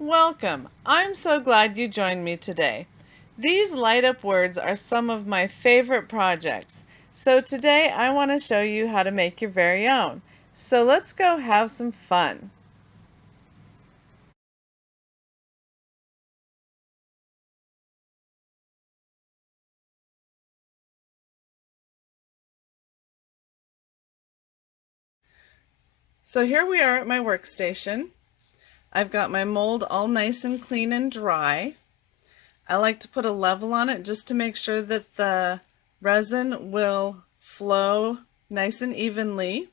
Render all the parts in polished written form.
Welcome! I'm so glad you joined me today. These light up words are some of my favorite projects. So today I want to show you how to make your very own. So let's go have some fun. So here we are at my workstation. I've got my mold all nice and clean and dry. I like to put a level on it just to make sure that the resin will flow nice and evenly.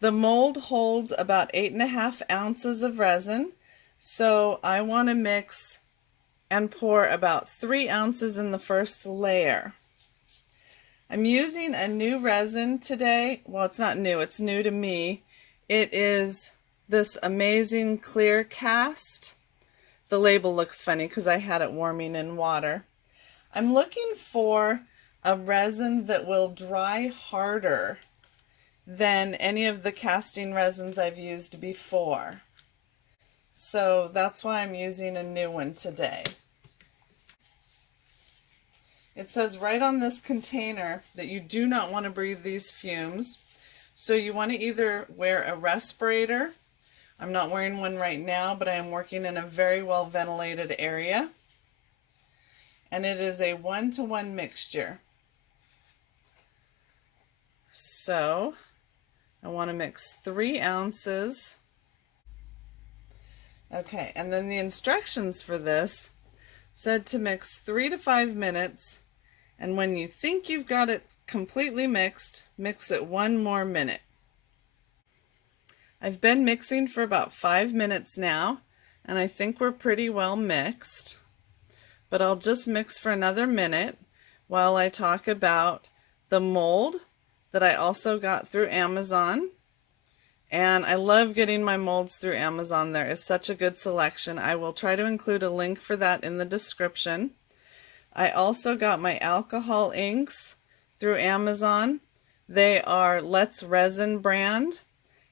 The mold holds about 8.5 ounces of resin, so I want to mix and pour about 3 ounces in the first layer. I'm using a new resin today. Well, it's not new, it's new to me. It is this amazing clear cast. The label looks funny because I had it warming in water. I'm looking for a resin that will dry harder than any of the casting resins I've used before. So that's why I'm using a new one today. It says right on this container that you do not want to breathe these fumes. So you want to either wear a respirator. I'm not wearing one right now, but I am working in a very well ventilated area. And it is a 1-to-1 mixture. So I want to mix 3 ounces. Okay, and then the instructions for this said to mix 3 to 5 minutes, and when you think you've got it completely mixed, mix it 1 more minute. I've been mixing for about 5 minutes now, and I think we're pretty well mixed, but I'll just mix for another minute while I talk about the mold that I also got through Amazon. And I love getting my molds through Amazon. There is such a good selection. I will try to include a link for that in the description. I also got my alcohol inks through Amazon. They are Let's Resin brand,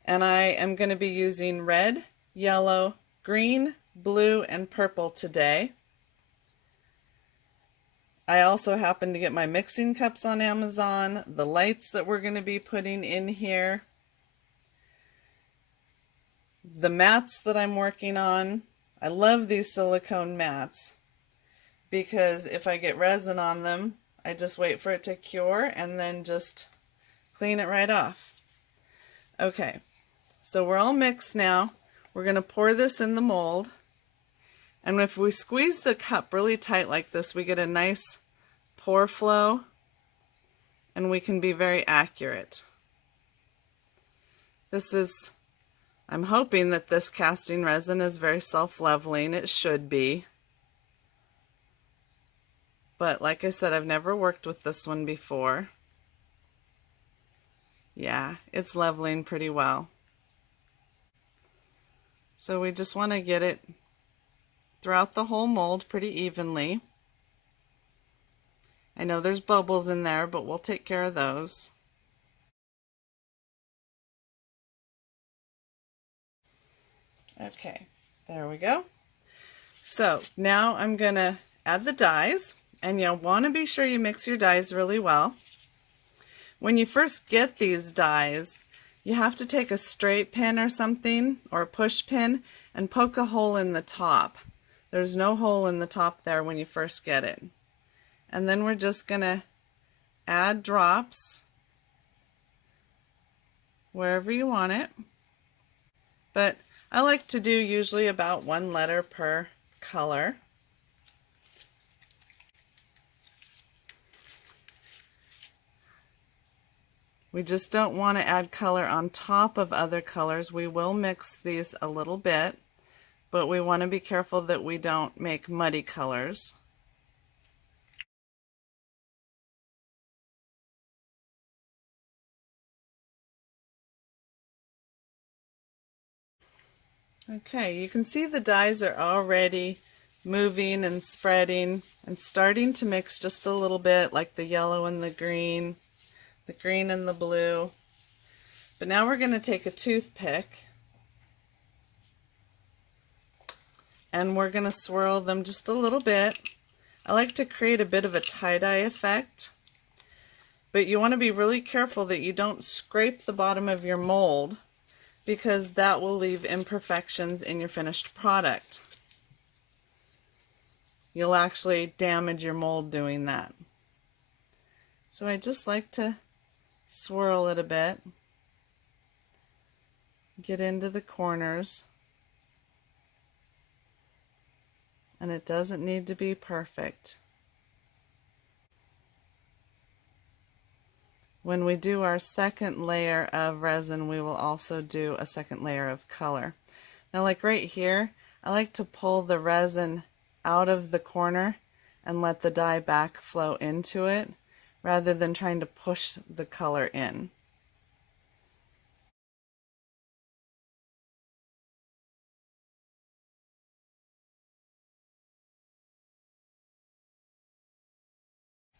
and I am going to be using red, yellow, green, blue, and purple today. I also happened to get my mixing cups on Amazon, the lights that we're going to be putting in here, the mats that I'm working on. I love these silicone mats because if I get resin on them, I just wait for it to cure and then just clean it right off. Okay, so we're all mixed now. We're going to pour this in the mold, and if we squeeze the cup really tight like this, we get a nice pour flow and we can be very accurate. I'm hoping that this casting resin is very self-leveling. It should be. But like I said, I've never worked with this one before. Yeah, it's leveling pretty well. So we just want to get it throughout the whole mold pretty evenly. I know there's bubbles in there, but we'll take care of those. Okay, there we go. So now I'm going to add the dyes, and you'll want to be sure you mix your dyes really well. When you first get these dyes, you have to take a straight pin or something, or a push pin, and poke a hole in the top. There's no hole in the top there when you first get it. And then we're just going to add drops wherever you want it. But I like to do usually about 1 letter per color. We just don't want to add color on top of other colors. We will mix these a little bit, but we want to be careful that we don't make muddy colors. Okay, you can see the dyes are already moving and spreading and starting to mix just a little bit, like the yellow and the green and the blue. But now we're going to take a toothpick and we're going to swirl them just a little bit. I like to create a bit of a tie-dye effect, but you want to be really careful that you don't scrape the bottom of your mold, because that will leave imperfections in your finished product. You'll actually damage your mold doing that. So I just like to swirl it a bit, get into the corners, and it doesn't need to be perfect. When we do our second layer of resin, we will also do a second layer of color. Now, like right here, I like to pull the resin out of the corner and let the dye backflow into it, rather than trying to push the color in.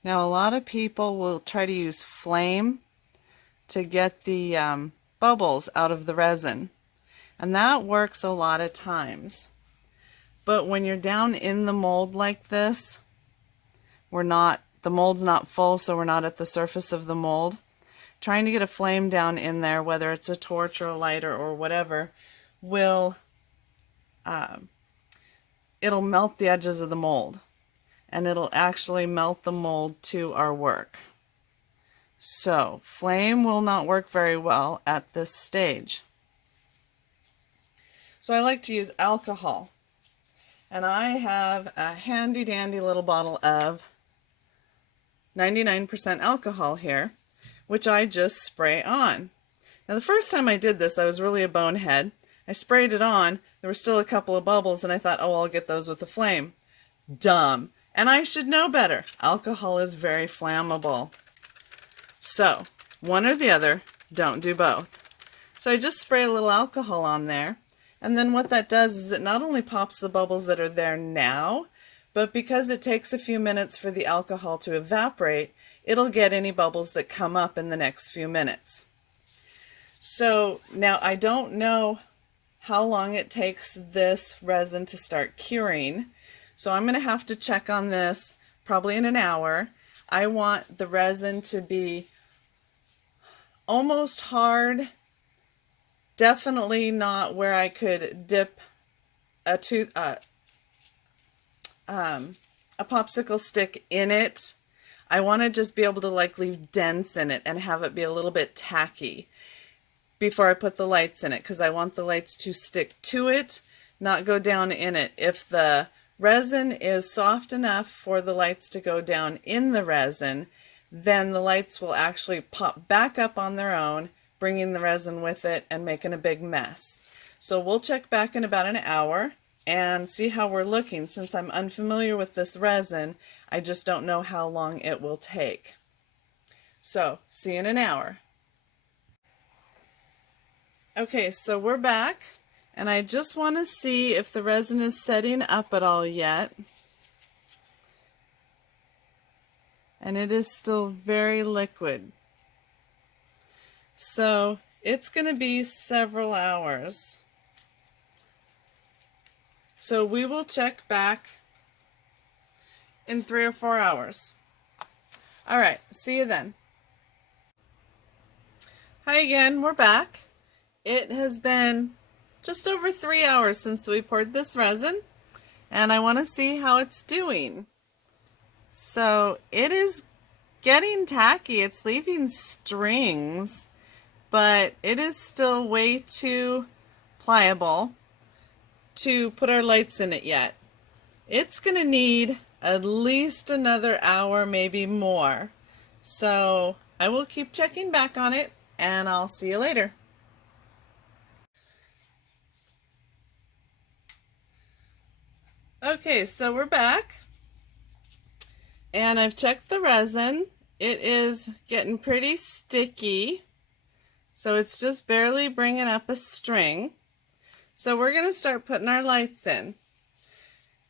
Now, a lot of people will try to use flame to get the bubbles out of the resin, and that works a lot of times. But when you're down in the mold like this, the mold's not full, so we're not at the surface of the mold. Trying to get a flame down in there, whether it's a torch or a lighter or whatever, will it'll melt the edges of the mold, and it'll actually melt the mold to our work. So flame will not work very well at this stage. So I like to use alcohol, and I have a handy dandy little bottle of 99% alcohol here, which I just spray on. Now, the first time I did this, I was really a bonehead. I sprayed it on, there were still a couple of bubbles, and I thought, oh, I'll get those with the flame. Dumb. And I should know better. Alcohol is very flammable. So, one or the other, don't do both. So I just spray a little alcohol on there, and then what that does is it not only pops the bubbles that are there now, but because it takes a few minutes for the alcohol to evaporate, it'll get any bubbles that come up in the next few minutes. So now I don't know how long it takes this resin to start curing, so I'm going to have to check on this probably in an hour. I want the resin to be almost hard, definitely not where I could dip a popsicle stick in it. I want to just be able to like leave dents in it and have it be a little bit tacky before I put the lights in it, because I want the lights to stick to it, not go down in it. If the resin is soft enough for the lights to go down in the resin, then the lights will actually pop back up on their own, bringing the resin with it and making a big mess. So we'll check back in about an hour and see how we're looking. Since I'm unfamiliar with this resin, I just don't know how long it will take. So, see you in an hour. Okay, so we're back, and I just want to see if the resin is setting up at all yet. And it is still very liquid. So, it's going to be several hours. So we will check back in 3 or 4 hours. All right, see you then. Hi again, we're back. It has been just over 3 hours since we poured this resin, and I want to see how it's doing. So it is getting tacky. It's leaving strings, but it is still way too pliable to put our lights in it yet. It's going to need at least another hour, maybe more. So I will keep checking back on it, and I'll see you later. Okay, so we're back, and I've checked the resin. It is getting pretty sticky, so it's just barely bringing up a string. So we're going to start putting our lights in.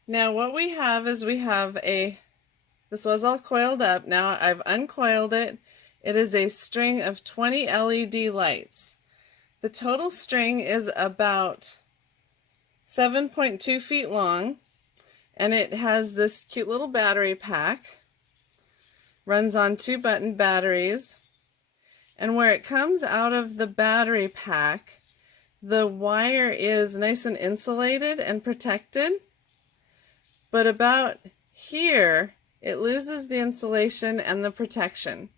Now what we have is this was all coiled up. Now I've uncoiled it. It is a string of 20 LED lights. The total string is about 7.2 feet long, and it has this cute little battery pack. Runs on 2-button batteries, and where it comes out of the battery pack, the wire is nice and insulated and protected, but about here it loses the insulation and the protection.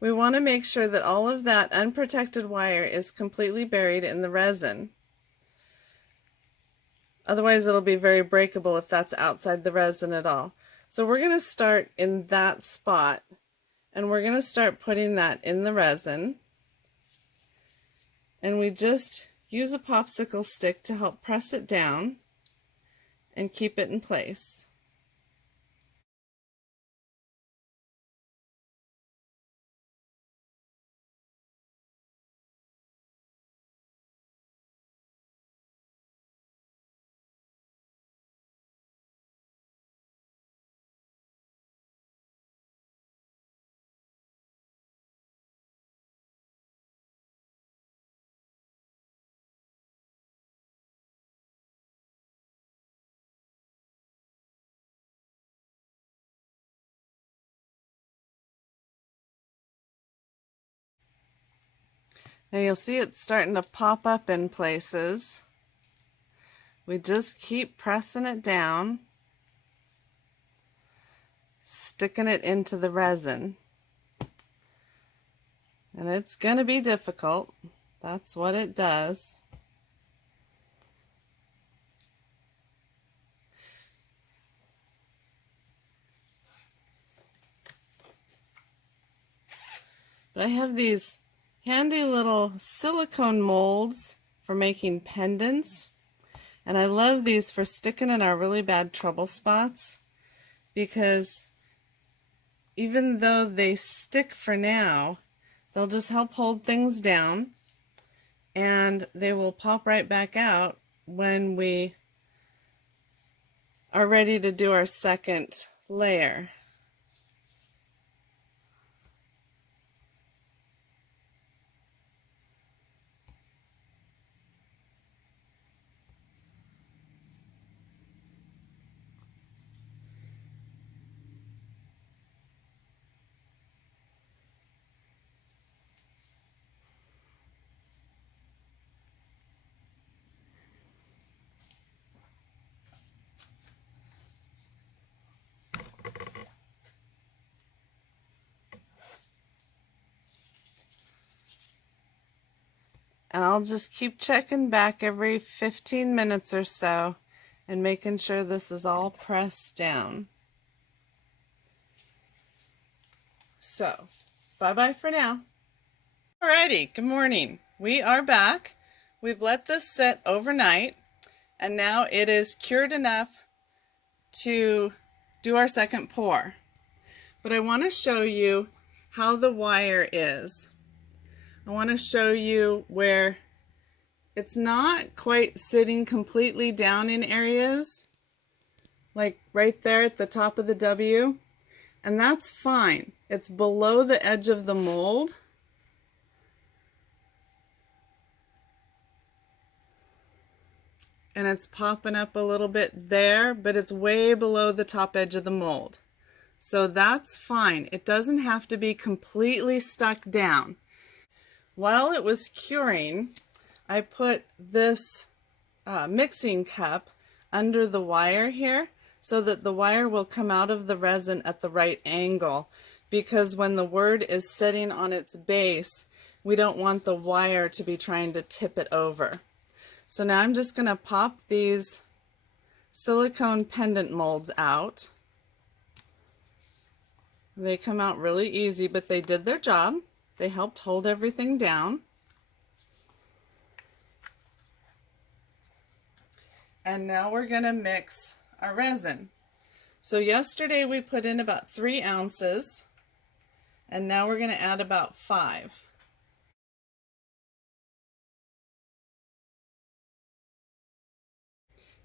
We want to make sure that all of that unprotected wire is completely buried in the resin. Otherwise it'll be very breakable if that's outside the resin at all. So we're going to start in that spot, and we're going to start putting that in the resin. And we just use a popsicle stick to help press it down and keep it in place. Now you'll see it's starting to pop up in places. We just keep pressing it down, sticking it into the resin. And it's going to be difficult. That's what it does. But I have these handy little silicone molds for making pendants, and I love these for sticking in our really bad trouble spots, because even though they stick for now, they'll just help hold things down, and they will pop right back out when we are ready to do our second layer. And I'll just keep checking back every 15 minutes or so and making sure this is all pressed down. So, bye-bye for now. Alrighty, good morning. We are back. We've let this sit overnight, and now it is cured enough to do our second pour. But I want to show you how the wire is. I want to show you where it's not quite sitting completely down in areas, like right there at the top of the W, and that's fine. It's below the edge of the mold. And it's popping up a little bit there, but it's way below the top edge of the mold. So that's fine. It doesn't have to be completely stuck down. While it was curing, I put this mixing cup under the wire here so that the wire will come out of the resin at the right angle, because when the word is sitting on its base, we don't want the wire to be trying to tip it over. So now I'm just going to pop these silicone pendant molds out. They come out really easy, but they did their job. They helped hold everything down. And now we're going to mix our resin. So yesterday we put in about 3 ounces, and now we're going to add about 5.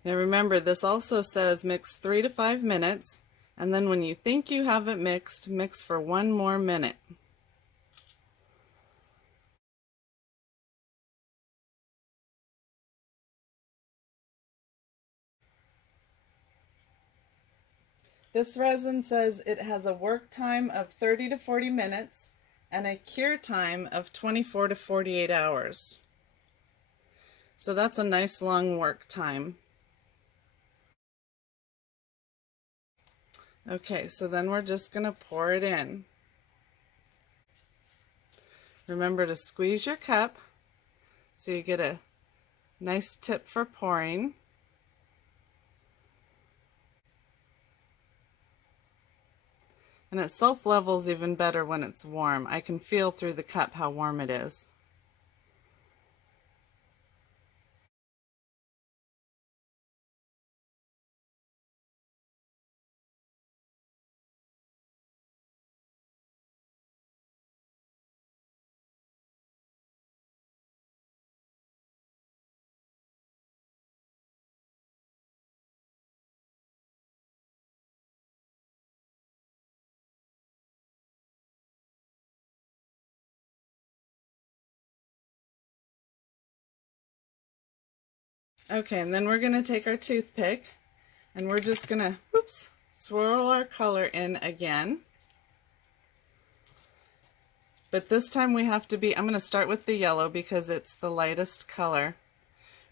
Now remember, this also says mix 3 to 5 minutes, and then when you think you have it mixed, mix for 1 more minute. This resin says it has a work time of 30 to 40 minutes and a cure time of 24 to 48 hours. So that's a nice long work time. Okay, so then we're just going to pour it in. Remember to squeeze your cup so you get a nice tip for pouring. And it self-levels even better when it's warm. I can feel through the cup how warm it is. Okay, and then we're going to take our toothpick and we're just going to, swirl our color in again. But this time we have to be, I'm going to start with the yellow because it's the lightest color.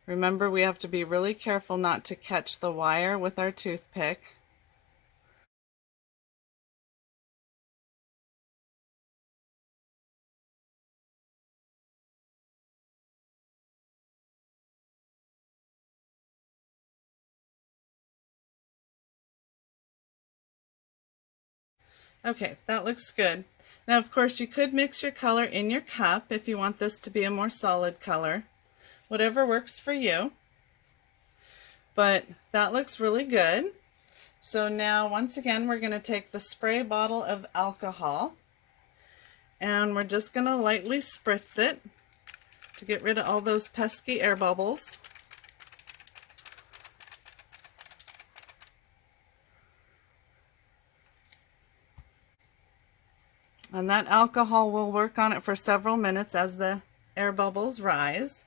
Remember, we have to be really careful not to catch the wire with our toothpick. Okay, that looks good. Now, of course, you could mix your color in your cup if you want this to be a more solid color. Whatever works for you. But that looks really good. So now, once again, we're going to take the spray bottle of alcohol and we're just going to lightly spritz it to get rid of all those pesky air bubbles. And that alcohol will work on it for several minutes as the air bubbles rise.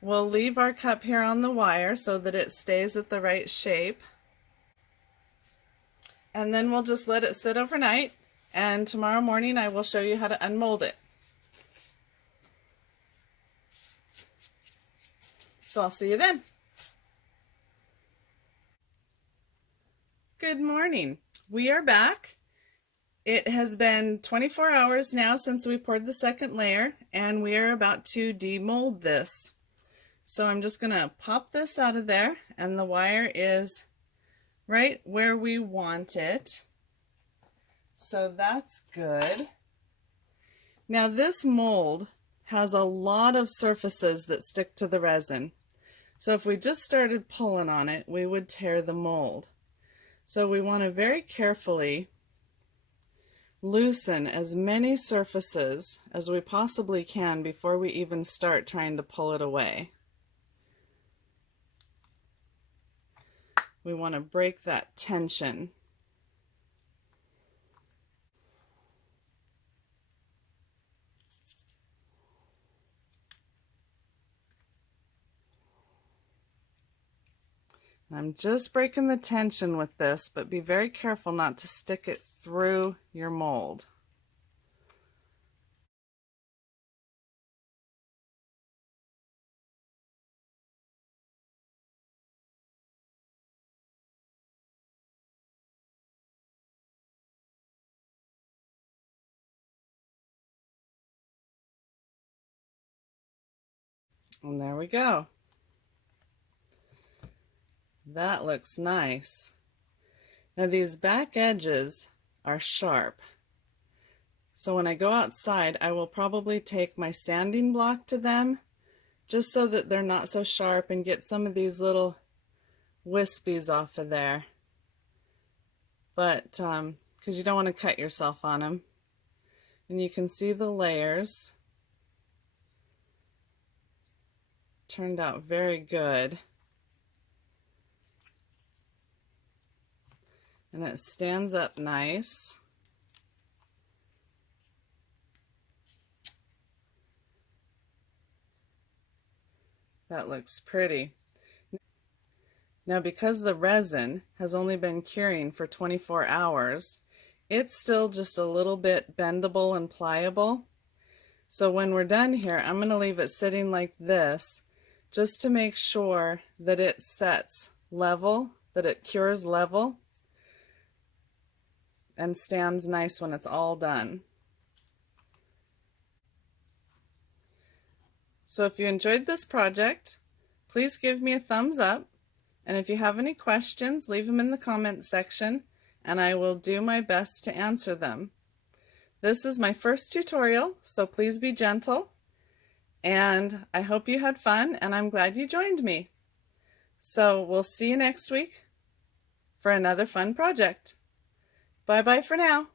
We'll leave our cup here on the wire so that it stays at the right shape. And then we'll just let it sit overnight, and tomorrow morning I will show you how to unmold it. So I'll see you then. Good morning. We are back. It has been 24 hours now since we poured the second layer, and we are about to demold this. So I'm just going to pop this out of there, and the wire is right where we want it. So that's good. Now this mold has a lot of surfaces that stick to the resin. So if we just started pulling on it, we would tear the mold. So we want to very carefully loosen as many surfaces as we possibly can before we even start trying to pull it away. We want to break that tension. I'm just breaking the tension with this, but be very careful not to stick it through your mold. And there we go. That looks nice. Now these back edges are sharp. So when I go outside, I will probably take my sanding block to them just so that they're not so sharp and get some of these little wispies off of there. But because you don't want to cut yourself on them. And you can see the layers. Turned out very good. And it stands up nice. That looks pretty. Now, because the resin has only been curing for 24 hours, it's still just a little bit bendable and pliable. So when we're done here, I'm going to leave it sitting like this just to make sure that it sets level, that it cures level and stands nice when it's all done. So if you enjoyed this project, please give me a thumbs up. And if you have any questions, leave them in the comment section and I will do my best to answer them. This is my first tutorial, so please be gentle. And I hope you had fun and I'm glad you joined me. So we'll see you next week for another fun project. Bye bye for now.